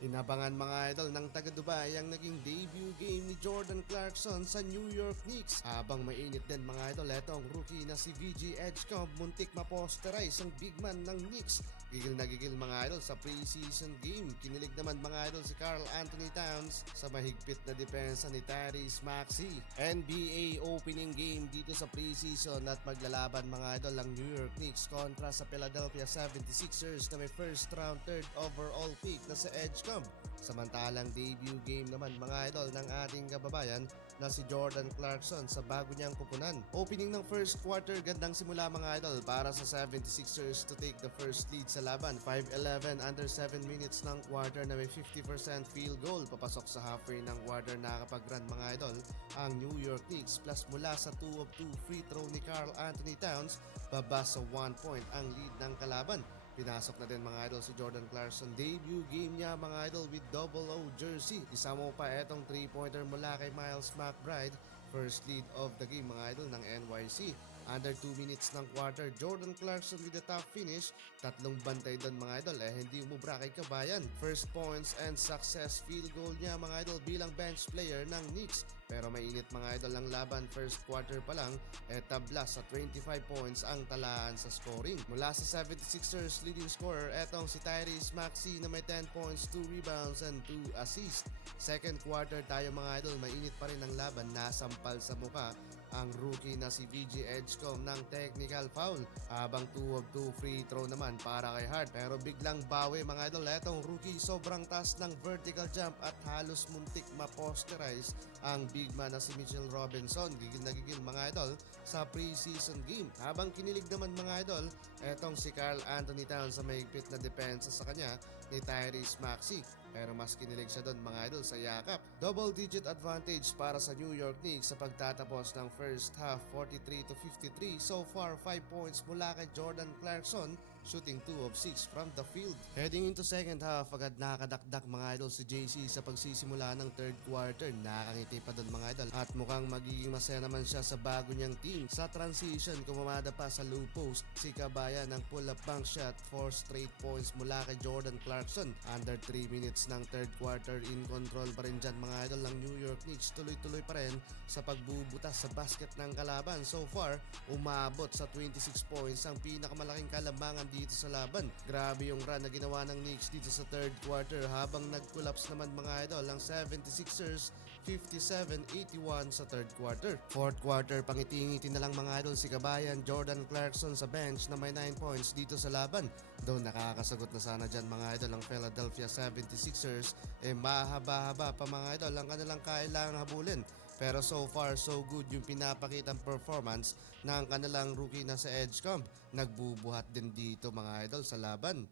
Inabangan mga idol ng taga-Dubai ang naging debut game ni Jordan Clarkson sa New York Knicks. Habang mainit din mga idol, etong rookie na si VG Edgecomb muntik maposterize ang big man ng Knicks. Gigil na gigil mga idol sa preseason game. Kinilig naman mga idol si Karl Anthony Towns sa mahigpit na depensa ni Tyrese Maxey. NBA opening game dito sa preseason at maglalaban mga idol ang New York Knicks kontra sa Philadelphia 76ers na may first round third overall pick na si Edgecomb. Samantalang debut game naman mga idol ng ating kababayan na si Jordan Clarkson sa bago niyang kupunan. Opening ng first quarter, gandang simula mga idol para sa 76ers to take the first lead sa laban. 5-11 under 7 minutes ng quarter na may 50% field goal. Papasok sa halfway ng quarter nakakapag-run mga idol ang New York Knicks plus mula sa 2 of 2 free throw ni Karl Anthony Towns, baba sa 1 point ang lead ng kalaban. Pinasok na din mga idol si Jordan Clarkson. Debut game niya mga idol with double O jersey. Isa mo pa etong 3-pointer mula kay Miles McBride. First lead of the game mga idol ng NYC. Under 2 minutes ng quarter, Jordan Clarkson with the top finish. Tatlong bantay doon mga idol hindi umubra kay Kabayan. First points and success field goal niya mga idol bilang bench player ng Knicks. Pero mainit mga idol ang laban first quarter pa lang, tabla sa 25 points ang talaan sa scoring. Mula sa 76ers leading scorer, etong si Tyrese Maxey na may 10 points, 2 rebounds and 2 assists. Second quarter tayo mga idol, mainit pa rin ang laban, nasampal sa muka ang rookie na si VG Edgecomb ng technical foul habang 2 of 2 free throw naman para kay Hart. Pero biglang bawi mga idol, etong rookie sobrang taas ng vertical jump at halos muntik maposterize ang big man na si Mitchell Robinson. Gigil na gigil mga idol sa preseason game. Habang kinilig naman mga idol, etong si Karl Anthony Towns sa mahigpit na depensa sa kanya ni Tyrese Maxey. Pero mas kinilig siya doon mga idol sa yakap. Double digit advantage para sa New York Knicks sa pagtatapos ng first half, 43-53. So far 5 points mula kay Jordan Clarkson, shooting 2 of 6 from the field. Heading into second half, agad nakakadakdak mga idol si JC sa pagsisimula ng third quarter. Nakakangiti pa doon mga idol at mukhang magiging masaya naman siya sa bago niyang team. Sa transition, kumamada pa sa low post si Kabayan ng pull-up bank shot, 4 straight points mula kay Jordan Clarkson. Under 3 minutes ng third quarter, in control pa rin dyan mga idol ng New York Knicks. Tuloy-tuloy pa rin sa pagbubutas sa basket ng kalaban. So far, umabot sa 26 points ang pinakamalaking kalamangan dito sa laban. Grabe yung run na ginawa ng Knicks dito sa third quarter habang nag-collapse naman mga idol ang 76ers 57-81 sa third quarter. Fourth quarter, pangiti-ngiti na lang mga idol si Kabayan Jordan Clarkson sa bench na may 9 points dito sa laban. Though nakakasagot na sana dyan mga idol ang Philadelphia 76ers, mahaba-haba pa mga idol ang kanilang kailangang habulin. Pero so far so good yung pinapakitang performance ng kanilang rookie na sa Edgecomb. Nagbubuhat din dito mga idol sa laban.